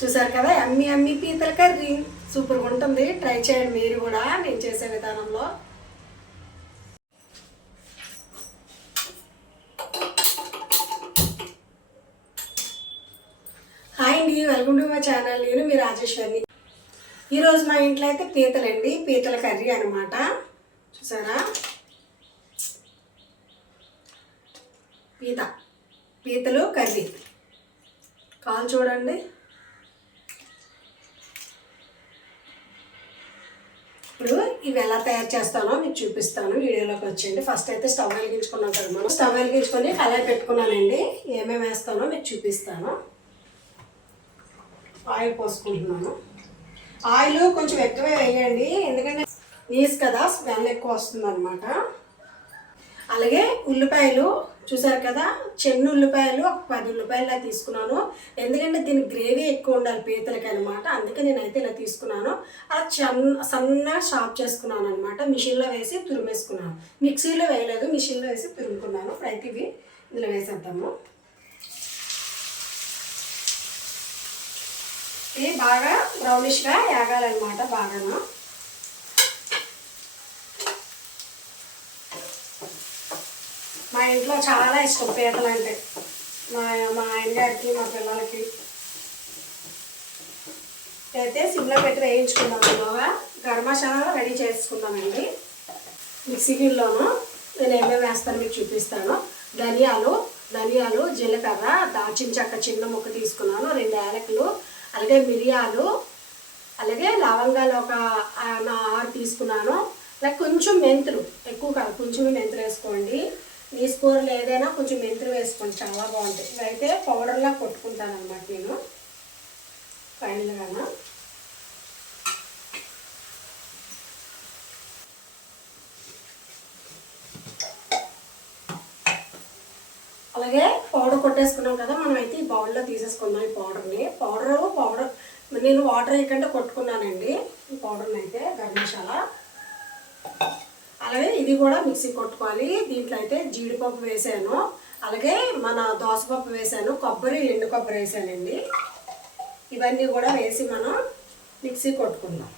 చూసారు కదా, అమ్మి అమ్మి పీతల కర్రీ సూపర్గా ఉంటుంది. ట్రై చేయండి మీరు కూడా నేను చేసే విధానంలో. హాయ్ అండి, వెల్కమ్ టు మై ఛానల్. నేను మీ రాజేశ్వరిని. ఈరోజు మా ఇంట్లో అయితే పీతలండి, పీతల కర్రీ అనమాట. చూసారా, పీతలు కర్రీ కాల్ చూడండి. ఇప్పుడు ఇవి ఎలా తయారు చేస్తానో మీకు చూపిస్తాను, వీడియోలోకి వచ్చేయండి. ఫస్ట్ అయితే స్టవ్ వెలిగించుకున్నాం కదా, మనం స్టవ్ వెలిగించుకొని కళాయి పెట్టుకున్నానండి. ఏమేమి వేస్తానో మీకు చూపిస్తాను. ఆయిల్ పోసుకుంటున్నాను. ఆయిల్ కొంచెం ఎక్కువే వేయండి, ఎందుకంటే నీసు కదా, స్మెల్ ఎక్కువ వస్తుంది అనమాట. అలాగే ఉల్లిపాయలు చూసారు కదా, చెన్ను ఉల్లిపాయలు ఒక 10 ఉల్లిపాయలు తీసుకున్నాను. ఎందుకంటే దీని గ్రేవీ ఎక్కువ ఉండాలి పీతలకి అనమాట, అందుకే నేనైతే ఇలా తీసుకున్నాను. సన్నగా షాప్ చేసుకున్నాను అనమాట. మిషన్లో వేసి తురిమేసుకున్నాను, మిక్సీలో వేయలేదు, మిషన్లో వేసి తురుముకున్నాను. అయితే ఇవి ఇందులో వేసేద్దాము. ఇది బాగా బ్రౌనిష్గా వేగాలన్నమాట. బాగాను మా ఇంట్లో చాలా ఇష్టం పీతలు అంటే, మా ఆయన గారికి, మా పిల్లలకి. అయితే సిమ్లో పెట్టి వేయించుకుందాం. బాగా గరం మసాలా రెడీ చేసుకుందామండి. మిక్సీ గిన్నెలోను నేను ఏమేమి వేస్తాను మీకు చూపిస్తాను. ధనియాలు, జీలకర్ర, దాల్చిన చెక్క చిన్న ముక్క తీసుకున్నాను, 2 యాలకులు, అలాగే మిరియాలు, అలాగే లవంగాలు ఒక 6 తీసుకున్నాను. అలాగే కొంచెం మెంతులు, ఎక్కువ కాదు, కొంచెం మెంతులు వేసుకోండి. నీసు కూరలు ఏదైనా కొంచెం మెంతులు వేసుకోండి, చాలా బాగుంటాయి. ఇవైతే పౌడర్లా కొట్టుకుంటాను అనమాట నేను ఫైనల్గా. అలాగే పౌడర్ కొట్టేసుకున్నాం కదా, మనం అయితే ఈ బౌల్లో తీసేసుకుందాం ఈ పౌడర్ని. పౌడర్ నేను వాటర్ వేయకుండా కొట్టుకున్నానండి ఈ పౌడర్ని అయితే, గరం మసాలా. అలాగే ఇది కూడా మిక్సీ కొట్టుకోవాలి. దీంట్లో అయితే జీడిపప్పు వేసాను, అలాగే మన దోసపప్పు వేసాను, ఎండు కొబ్బరి వేసానండి. ఇవన్నీ కూడా వేసి మనం మిక్సీ కొట్టుకుందాం.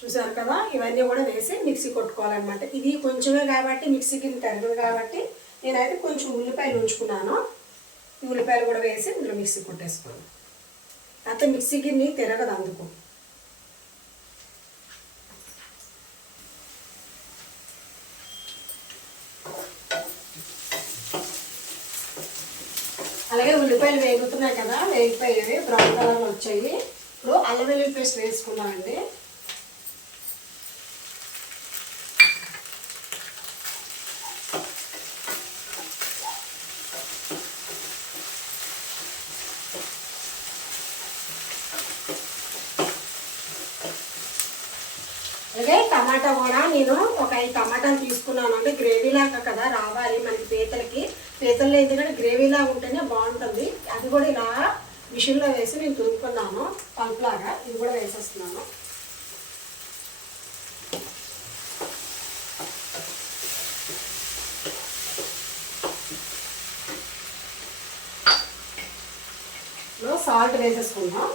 చూసారు కదా, ఇవన్నీ కూడా వేసి మిక్సీ కొట్టుకోవాలన్నమాట. ఇది కొంచెమే కాబట్టి మిక్సీకి తరగదు కాబట్టి నేనైతే కొంచెం ఉల్లిపాయలు ఉంచుకున్నాను. ఈ ఉల్లిపాయలు కూడా వేసి ఇందులో మిక్సీ కొట్టేసుకోండి. అయితే మిక్సీ గిన్నె తిరగదు అందుకు. అలాగే ఉల్లిపాయలు వేగుతున్నాయి కదా, వేగిపోయేవి బ్రౌన్ కలర్లో వచ్చాయి. ఇప్పుడు అల్లం వెల్లుల్లి పేస్ట్ వేసుకున్నామండి. అలాగే టమాటా కూడా నేను ఒక 5 టమాటాలు తీసుకున్నాను. అంటే గ్రేవీలాగా కదా రావాలి మనకి పీతల్లో, ఎందుకంటే గ్రేవీలాగా ఉంటేనే బాగుంటుంది. అది కూడా ఇలా మిషన్లో వేసి నేను తురుముకున్నాను పల్పులాగా. ఇది కూడా వేసేస్తున్నాను. సాల్ట్ వేసేసుకుందాం.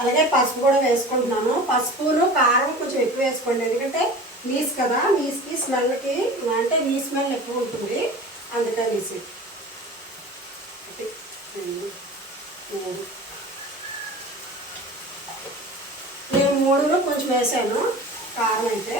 అలాగే పసుపు కూడా వేసుకుంటున్నాను. పసుపును కారం కొంచెం ఎక్కువ వేసుకోండి, ఎందుకంటే నీసు కదా, నీసుకి స్మెల్కి అంటే నీ స్మెల్ ఎక్కువ ఉంటుంది, అందుకనేసి. 1 2 3 నేను 3 కొంచెం వేసాను కారం అయితే.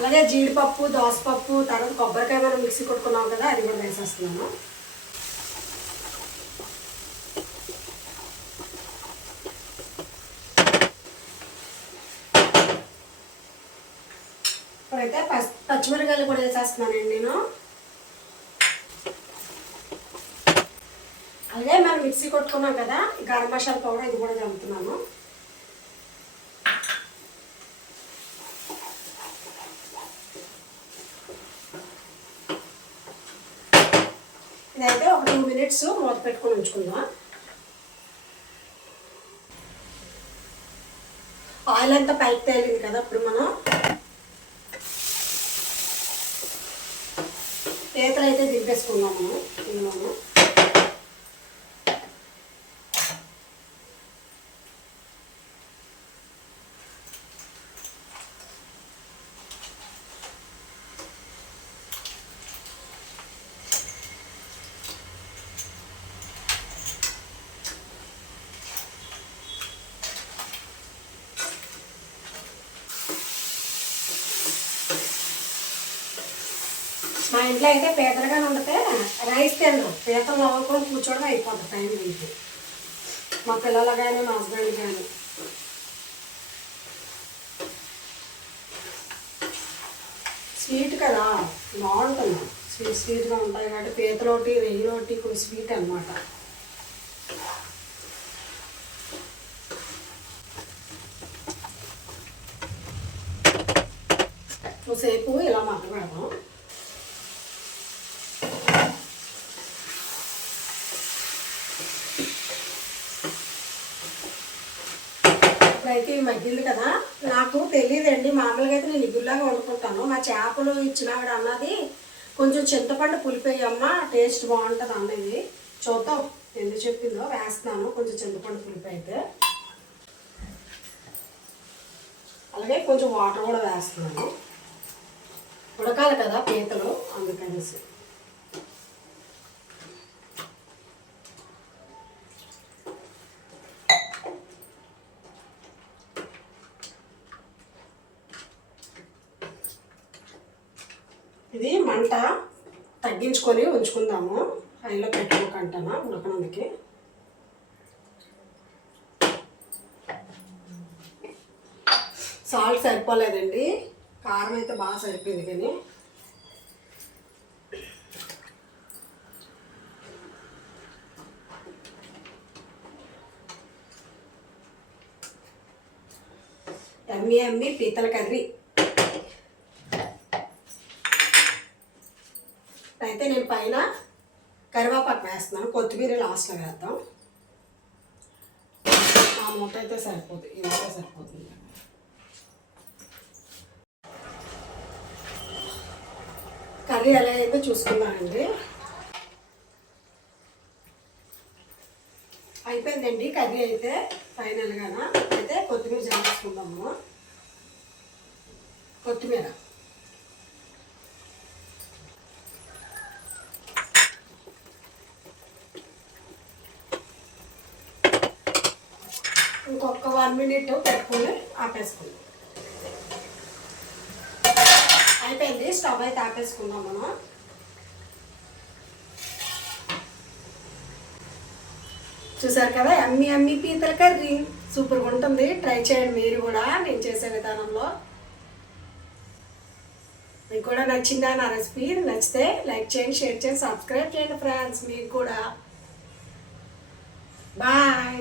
అలాగే జీడిపప్పు, దోసపప్పు, తర్వాత కొబ్బరికాయ మనం మిక్సీ కొట్టుకున్నాం కదా, అది కూడా వేసేస్తున్నాను. ఇప్పుడైతే పచ్చిమిరకాయలు కూడా వేసేస్తున్నానండి నేను. అలాగే మనం మిక్సీ కొట్టుకున్నాం కదా, గరం మసాలా పౌడర్ ఇది కూడా చల్లుతున్నాను. ఇదైతే ఒక 2 మినిట్స్ మూత పెట్టుకొని ఉంచుకుందాం. ఆయిల్ అంతా పైకి తేలింది కదా, ఇప్పుడు మనం పీతలు అయితే దింపేసుకుందాం మనం ఇందులోను. మా ఇంట్లో అయితే పీతలుగానే ఉండితే రైస్ తినరు, పీతలు నవ్వుకొని కూర్చోవడం అయిపోతుంది టైం దీనికి. మా పిల్లలు కానీ మా హస్బెండ్ కానీ. స్వీట్ కదా, బాగుంటుంది. స్వీట్గా ఉంటాయి కాబట్టి పీతలోటి రొయ్యలోటి కొంచెం స్వీట్ అనమాట. సేపు ఇలా మగ్గ పెడదాం. ఇప్పుడైతే మగ్గింది కదా. నాకు తెలియదండి, మామూలుగా అయితే నేను ఇగుల్లాగా వండుకుంటాను. మా చేపలు ఇచ్చినావిడ అన్నది కొంచెం చింతపండు పులిపేయమ్మ టేస్ట్ బాగుంటుంది అన్నది. చూద్దాం ఎందుకు చెప్పిందో. వేస్తున్నాను కొంచెం చింతపండు పులిపి అయితే. అలాగే కొంచెం వాటర్ కూడా వేస్తున్నాను, ఉడకాలి కదా పీతలు అందుకనేసి. ఇది మంట తగ్గించుకొని ఉంచుకుందాము, హైలో పెట్టుకోకంటనా ఉడకనందుకి. సాల్ట్ సరిపోలేదండి, కారం అయితే బాగా సరిపోయింది. కానీ యమ్మీ యమ్మీ పీతల కర్రీ అయితే నేను పైన కరివేపాకు వేస్తున్నాను, కొత్తిమీర లాస్ట్లో వేద్దాం. ఆ మూట అయితే సరిపోతుంది, ఈ మూట సరిపోతుంది. కర్రీ ఎలా అయితే చూసుకున్నానండి. అయిపోయిందండి కర్రీ అయితే ఫైనల్గాన. అయితే కొత్తిమీర చేసుకుందాము. కొత్తిమీర ఇంకొక 1 minute పెట్టుకుని ఆపేసుకుందాం. అయిపోయింది, స్టవ్ అయితే ఆపేసుకుందాం మనం. చూసారు కదా అమ్మి అమ్మి పీతల కర్రీ సూపర్గా ఉంటుంది. ట్రై చేయండి మీరు కూడా నేను చేసే విధానంలో. మీకు కూడా నచ్చిందా నా రెసిపీ? నచ్చితే లైక్ చేయండి, షేర్ చేయండి, సబ్స్క్రైబ్ చేయండి ఫ్రెండ్స్. మీకు కూడా బాయ్.